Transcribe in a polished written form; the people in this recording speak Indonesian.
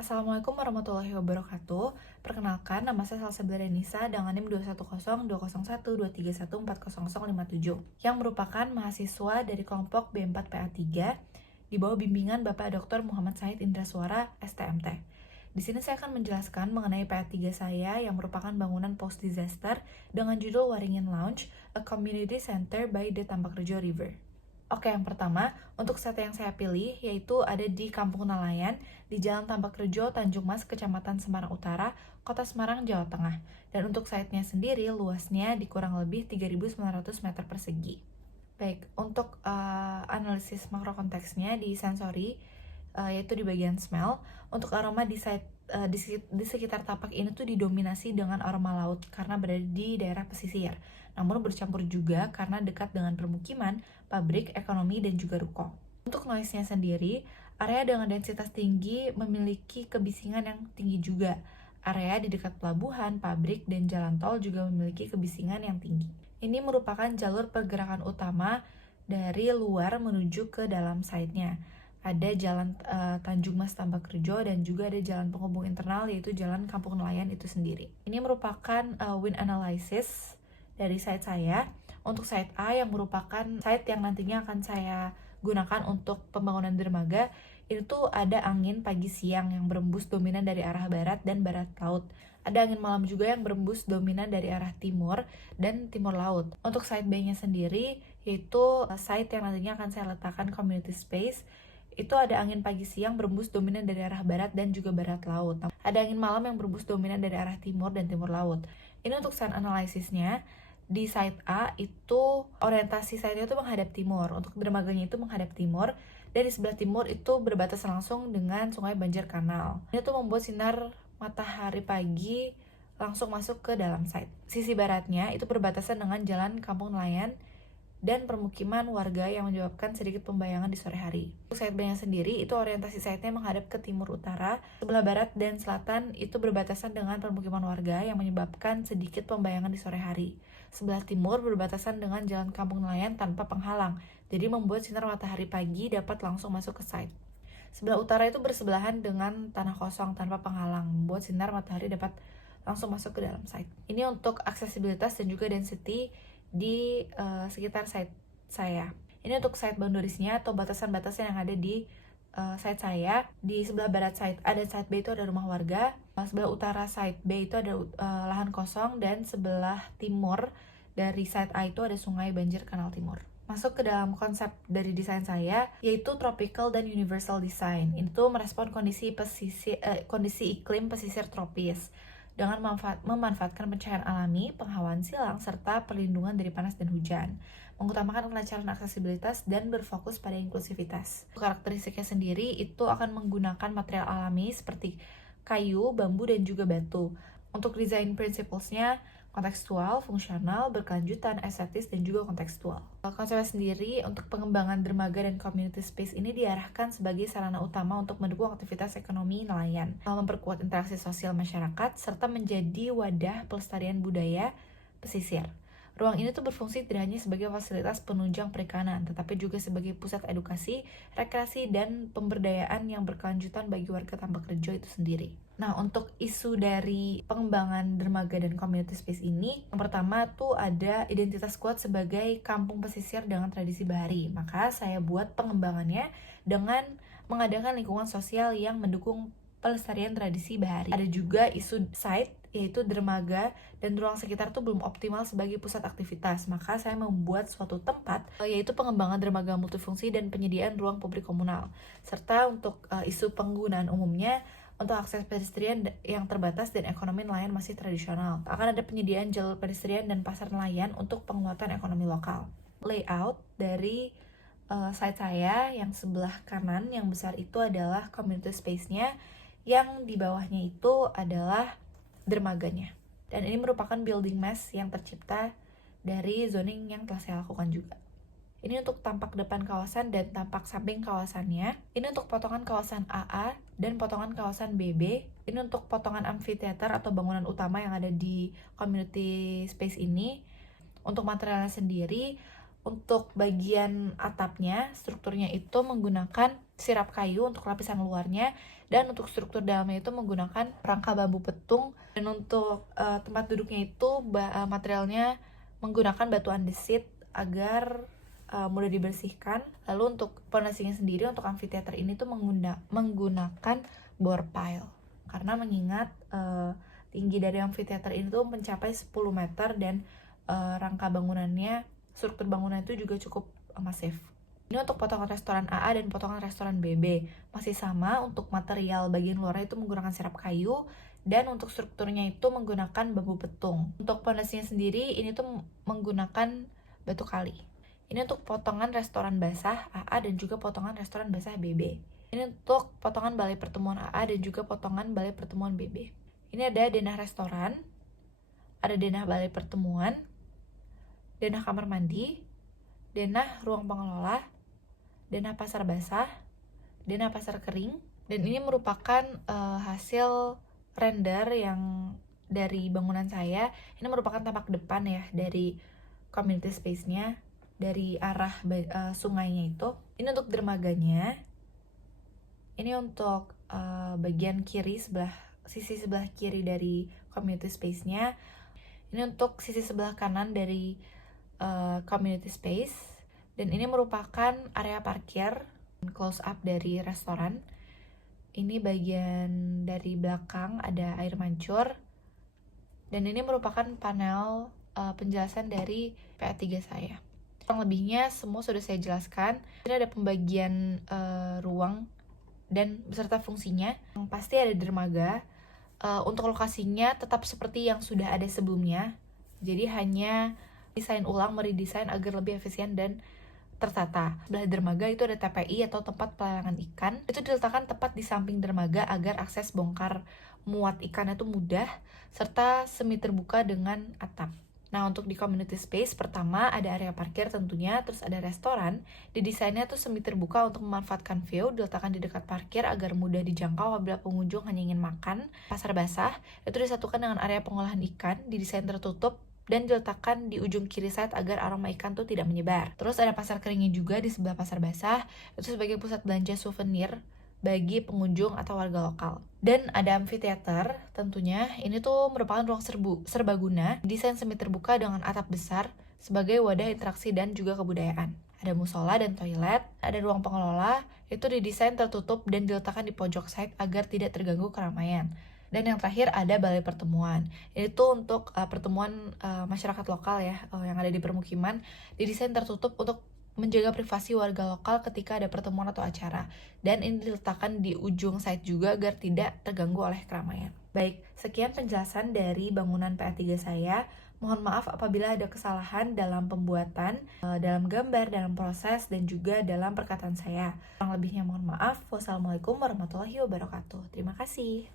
Assalamualaikum warahmatullahi wabarakatuh. Perkenalkan, nama saya Salsa Berenisa dengan NIM 2102013140057 yang merupakan mahasiswa dari kelompok B4PA3 di bawah bimbingan Bapak Dr. Muhammad Said Indraswara, STMT. Di sini saya akan menjelaskan mengenai PA3 saya yang merupakan bangunan post-disaster dengan judul Waringin Lounge, a community center by the Tambakrejo River. Oke, yang pertama, untuk site yang saya pilih yaitu ada di Kampung Nelayan, di Jalan Tambakrejo, Tanjung Mas, Kecamatan Semarang Utara, Kota Semarang, Jawa Tengah. Dan untuk site-nya sendiri, luasnya di kurang lebih 3.900 meter persegi. Baik, untuk analisis makro konteksnya di sensori, yaitu di bagian smell, untuk aroma di sekitar tapak ini tuh didominasi dengan aroma laut karena berada di daerah pesisir, namun bercampur juga karena dekat dengan permukiman, pabrik, ekonomi, dan juga ruko. Untuk noise-nya sendiri, area dengan densitas tinggi memiliki kebisingan yang tinggi juga. Area di dekat pelabuhan, pabrik, dan jalan tol juga memiliki kebisingan yang tinggi. Ini merupakan jalur pergerakan utama dari luar menuju ke dalam site-nya. Ada jalan Tanjung Mas Tambakrejo dan juga ada jalan penghubung internal yaitu jalan Kampung Nelayan itu sendiri. Ini merupakan wind analysis dari site saya. Untuk site A yang merupakan site yang nantinya akan saya gunakan untuk pembangunan dermaga, itu tuh ada angin pagi siang yang berembus dominan dari arah barat dan barat laut. Ada angin malam juga yang berembus dominan dari arah timur dan timur laut. Untuk site B-nya sendiri, yaitu site yang nantinya akan saya letakkan community space, itu ada angin pagi siang berembus dominan dari arah barat dan juga barat laut. Ada angin malam yang berembus dominan dari arah timur dan timur laut. Ini untuk sign analisisnya. Di site A itu orientasi site-nya itu menghadap timur. Untuk dermaganya itu menghadap timur. Dan di sebelah timur itu berbatasan langsung dengan Sungai Banjir Kanal. Ini tuh membuat sinar matahari pagi langsung masuk ke dalam site. Sisi baratnya itu berbatasan dengan Jalan Kampung Nelayan dan permukiman warga yang menyebabkan sedikit pembayangan di sore hari. Untuk site B-nya sendiri, itu orientasi site-nya menghadap ke timur utara, sebelah barat dan selatan itu berbatasan dengan permukiman warga yang menyebabkan sedikit pembayangan di sore hari. Sebelah timur berbatasan dengan Jalan Kampung Nelayan tanpa penghalang, jadi membuat sinar matahari pagi dapat langsung masuk ke site. Sebelah utara itu bersebelahan dengan tanah kosong tanpa penghalang, membuat sinar matahari dapat langsung masuk ke dalam site. Ini untuk aksesibilitas dan juga density di sekitar site saya. Ini untuk site boundariesnya atau batasan-batasan yang ada di site saya. Di sebelah barat site A dan site B itu ada rumah warga. Sebelah utara site B itu ada lahan kosong, dan sebelah timur dari site A itu ada Sungai Banjir Kanal Timur. Masuk ke dalam konsep dari desain saya, yaitu tropical dan universal design. Itu merespon kondisi iklim pesisir tropis dengan memanfaatkan pencahayaan alami, penghawaan silang, serta perlindungan dari panas dan hujan, mengutamakan kelancaran aksesibilitas dan berfokus pada inklusivitas. Karakteristiknya sendiri itu akan menggunakan material alami seperti kayu, bambu, dan juga batu. Untuk design principles-nya kontekstual, fungsional, berkelanjutan, estetis, dan juga kontekstual. Konsepnya sendiri untuk pengembangan dermaga dan community space ini diarahkan sebagai sarana utama untuk mendukung aktivitas ekonomi nelayan, memperkuat interaksi sosial masyarakat, serta menjadi wadah pelestarian budaya pesisir. Ruang ini tuh berfungsi tidak hanya sebagai fasilitas penunjang perikanan, tetapi juga sebagai pusat edukasi, rekreasi, dan pemberdayaan yang berkelanjutan bagi warga Tambakrejo itu sendiri. Nah, untuk isu dari pengembangan dermaga dan community space ini, yang pertama tuh ada identitas kuat sebagai kampung pesisir dengan tradisi bahari. Maka saya buat pengembangannya dengan mengadakan lingkungan sosial yang mendukung pelestarian tradisi bahari. Ada juga isu site, yaitu dermaga dan ruang sekitar tuh belum optimal sebagai pusat aktivitas. Maka saya membuat suatu tempat, yaitu pengembangan dermaga multifungsi dan penyediaan ruang publik komunal. Serta untuk isu penggunaan umumnya, untuk akses pedestrian yang terbatas dan ekonomi nelayan masih tradisional. Akan ada penyediaan jalur pedestrian dan pasar nelayan untuk penguatan ekonomi lokal. Layout dari site saya yang sebelah kanan yang besar itu adalah community space-nya, yang di bawahnya itu adalah dermaganya. Dan ini merupakan building mass yang tercipta dari zoning yang telah saya lakukan juga. Ini untuk tampak depan kawasan dan tampak samping kawasannya. Ini untuk potongan kawasan AA dan potongan kawasan BB. Ini untuk potongan amphitheater atau bangunan utama yang ada di community space ini. Untuk materialnya sendiri, untuk bagian atapnya, strukturnya itu menggunakan sirap kayu untuk lapisan luarnya, Dan untuk struktur dalamnya itu menggunakan rangka bambu petung. Dan untuk tempat duduknya itu materialnya menggunakan batu andesit agar mudah dibersihkan. Lalu untuk pondasinya sendiri untuk amphitheater ini tuh menggunakan bore pile. Karena mengingat tinggi dari amphitheater ini tuh mencapai 10 meter dan rangka bangunannya, struktur bangunan itu juga cukup masif. Ini untuk potongan restoran AA dan potongan restoran BB. Masih sama, untuk material bagian luarnya itu menggunakan sirap kayu, dan untuk strukturnya itu menggunakan bambu petung. Untuk pondasinya sendiri ini tuh menggunakan batu kali. Ini untuk potongan restoran basah AA dan juga potongan restoran basah BB. Ini untuk potongan balai pertemuan AA dan juga potongan balai pertemuan BB. Ini ada denah restoran, ada denah balai pertemuan, denah kamar mandi, denah ruang pengelola, denah pasar basah, denah pasar kering. Dan ini merupakan hasil render yang dari bangunan saya. Ini merupakan tampak depan ya dari community space-nya, dari arah sungainya itu. Ini untuk dermaganya. Ini untuk bagian kiri, sisi sebelah kiri dari community space-nya. Ini untuk sisi sebelah kanan dari community space. Dan ini merupakan area parkir close up dari restoran. Ini bagian dari belakang ada air mancur. Dan ini merupakan panel penjelasan dari PA3 saya. Kurang lebihnya semua sudah saya jelaskan. Ini ada pembagian ruang dan beserta fungsinya. Yang pasti ada dermaga. Untuk lokasinya tetap seperti yang sudah ada sebelumnya. Jadi hanya desain ulang, meredesain agar lebih efisien dan tertata. Sebelah dermaga itu ada TPI atau tempat pelelangan ikan. Itu diletakkan tepat di samping dermaga agar akses bongkar muat ikan itu mudah, serta semi terbuka dengan atap. Nah, untuk di community space, pertama ada area parkir tentunya, terus ada restoran. Didesainnya tuh semi terbuka untuk memanfaatkan view, diletakkan di dekat parkir agar mudah dijangkau apabila pengunjung hanya ingin makan. Pasar basah, itu disatukan dengan area pengolahan ikan, didesain tertutup, dan diletakkan di ujung kiri side agar aroma ikan tuh tidak menyebar. Terus ada pasar keringnya juga di sebelah pasar basah, itu sebagai pusat belanja souvenir bagi pengunjung atau warga lokal. Dan ada amphitheater, tentunya ini tuh merupakan ruang serbaguna, desain semi terbuka dengan atap besar sebagai wadah interaksi dan juga kebudayaan. Ada musola dan toilet, ada ruang pengelola, itu didesain tertutup dan diletakkan di pojok side agar tidak terganggu keramaian. Dan yang terakhir ada balai pertemuan. Itu untuk pertemuan masyarakat lokal ya, yang ada di permukiman, didesain tertutup untuk menjaga privasi warga lokal ketika ada pertemuan atau acara. Dan ini diletakkan di ujung site juga agar tidak terganggu oleh keramaian. Baik, sekian penjelasan dari bangunan PA3 saya. Mohon maaf apabila ada kesalahan dalam pembuatan, dalam gambar, dalam proses, dan juga dalam perkataan saya. Kurang lebihnya mohon maaf. Wassalamualaikum warahmatullahi wabarakatuh. Terima kasih.